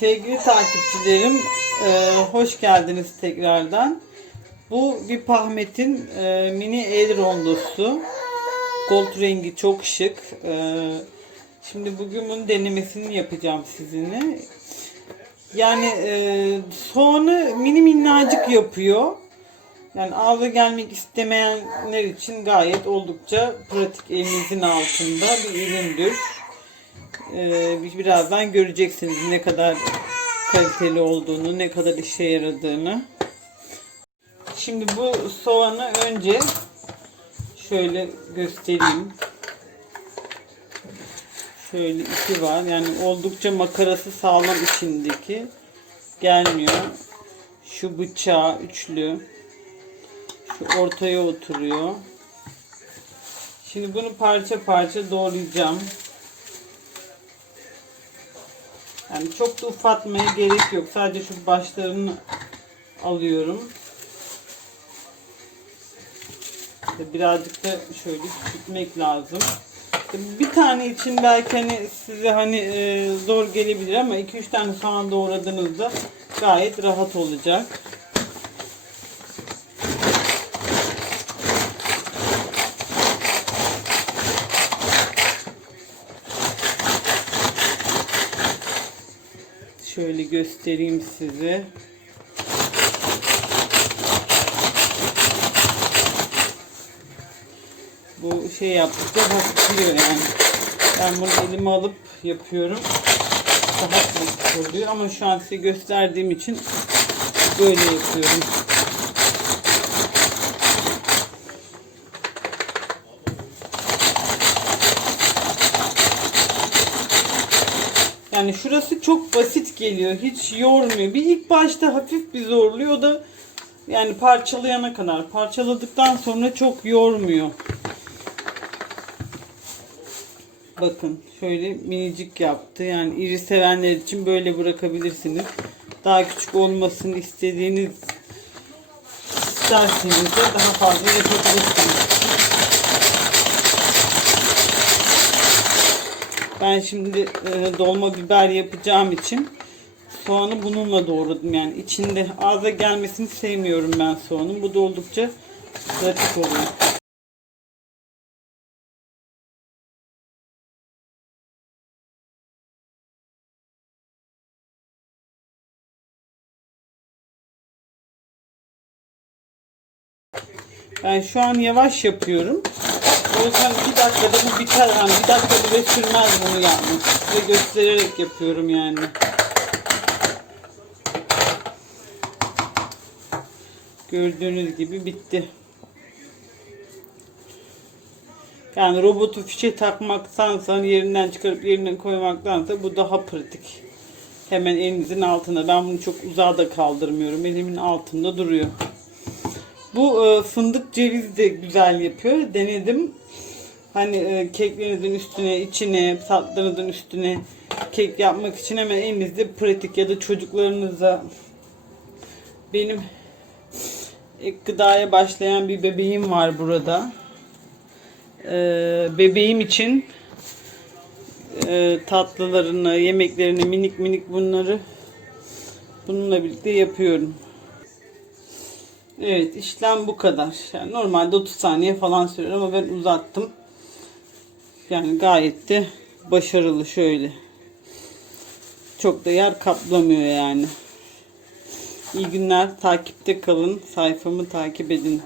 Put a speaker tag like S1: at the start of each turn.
S1: Sevgili takipçilerim, e, hoş geldiniz tekrardan. Bu bir Pahmet'in e, mini el rondosu. Gold rengi çok şık. E, şimdi bugün bunun denemesini yapacağım sizinle. Yani e, soğanı mini minnacık yapıyor. Yani ağza gelmek istemeyenler için gayet oldukça pratik elinizin altında bir üründür. Ee, birazdan göreceksiniz ne kadar kaliteli olduğunu, ne kadar işe yaradığını. Şimdi bu soğanı önce şöyle göstereyim. Şöyle iki var. Yani oldukça makarası sağlam içindeki. Gelmiyor. Şu bıçağı üçlü. Şu ortaya oturuyor. Şimdi bunu parça parça doğrayacağım. Yani çok da ufatmaya gerek yok. Sadece şu başlarını alıyorum. İşte birazcık da şöyle küçültmek lazım. Bir tane için belki hani size hani e, zor gelebilir ama 2-3 tane soğan doğradığınızda gayet rahat olacak. Şöyle göstereyim size. Bu şey yaptıkça hafifliyor yani. Ben bunu elime alıp yapıyorum. Daha pratik oluyor ama şu an size gösterdiğim için böyle yapıyorum. Yani şurası çok basit geliyor. Hiç yormuyor. Bir ilk başta hafif bir zorluyor. O da yani parçalayana kadar. Parçaladıktan sonra çok yormuyor. Bakın şöyle minicik yaptı. Yani iri sevenler için böyle bırakabilirsiniz. Daha küçük olmasını istediğiniz isterseniz de daha fazla yapabilirsiniz. Ben şimdi e, dolma biber yapacağım için soğanı bununla doğradım. Yani içinde ağza gelmesini sevmiyorum ben soğanın. Bu da oldukça pratik oluyor. Ben şu an yavaş yapıyorum. O yüzden bir dakikada bu biter. Yani bir dakika bile sürmez bunu yani. Size göstererek yapıyorum yani. Gördüğünüz gibi bitti. Yani robotu fişe takmaktansa yerinden çıkarıp yerine koymaktansa bu daha pratik. Hemen elinizin altında. Ben bunu çok uzağa da kaldırmıyorum. Elimin altında duruyor. Bu e, fındık ceviz de güzel yapıyor. Denedim. Hani e, keklerinizin üstüne, içine, tatlarınızın üstüne kek yapmak için hemen elinizde pratik ya da çocuklarınıza benim ek gıdaya başlayan bir bebeğim var burada. E, bebeğim için e, tatlılarını, yemeklerini minik minik bunları bununla birlikte yapıyorum. Evet işlem bu kadar. Yani normalde 30 saniye falan sürer ama ben uzattım. Yani gayet de başarılı şöyle. Çok da yer kaplamıyor yani. İyi günler. Takipte kalın. Sayfamı takip edin.